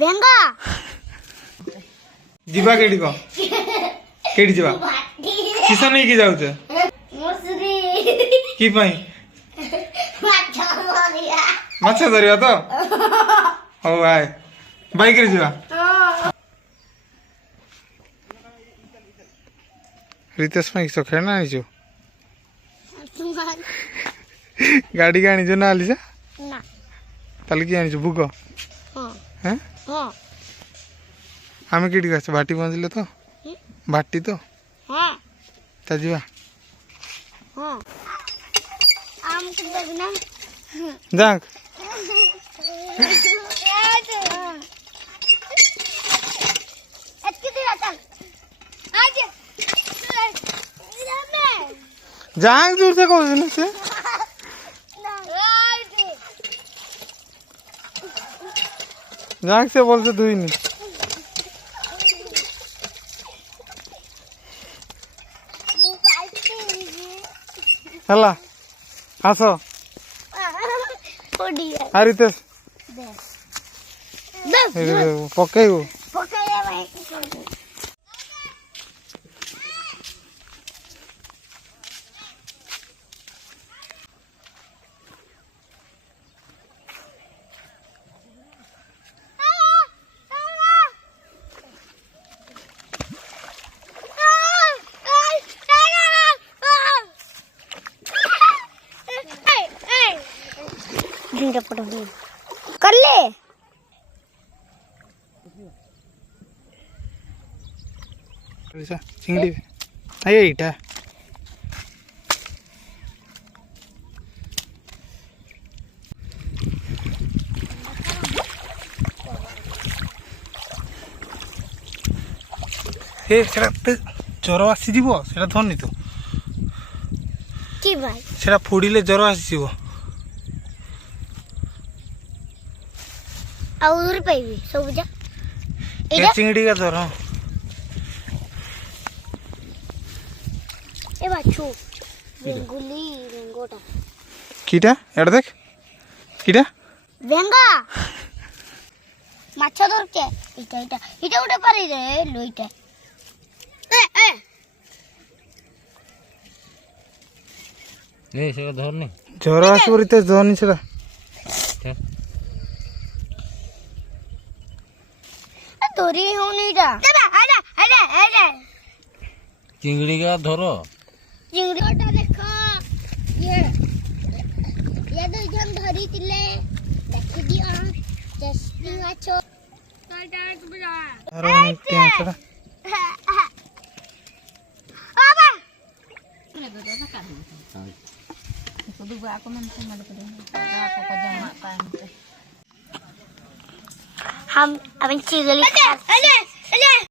Venga जीवा KD को KD जीवा किस नहीं की जाऊ छे मुसरी की पई माछ धरिया तो हो आय बाइक रे जीवा रितेश में किस खेलना नहीं जो गाड़ी का जो ना आलीजा ना ताले की आनी जो बुको हां हैं हां हमें केडी गछ बाटी पहुंचले तो बाटी तो हां ता जीवा हां आम के देखना जाक जाक दूर से कहो ना से जाक से बोलते दुई नहीं हला आसो हरितेश पकेबू कर ले चिंगड़ी अये इटा ज्वर आसी धरनी तो की भाई से फोड़े ज्वर आसी और पाइबी सब जा चिंगड़ी का ज्वर ए बाछू बेंगुली बेंगोटा कीटा एड़ देख कीटा बेंगा माछ धर के इटा इटा इटा उठे पारी रे लोइटा ए से धरनी ज्वर आसो रितेश धरनी से तोरी होनीटा चला आजा आजा आजा चिंगड़ी का धरो चिंगड़ी ओटा देखो ये दो जन धरी तिले देखि दियो जस्ती माछो डांट बजा अरे क्या छड़ा बाबा हम अबे चिंगड़ी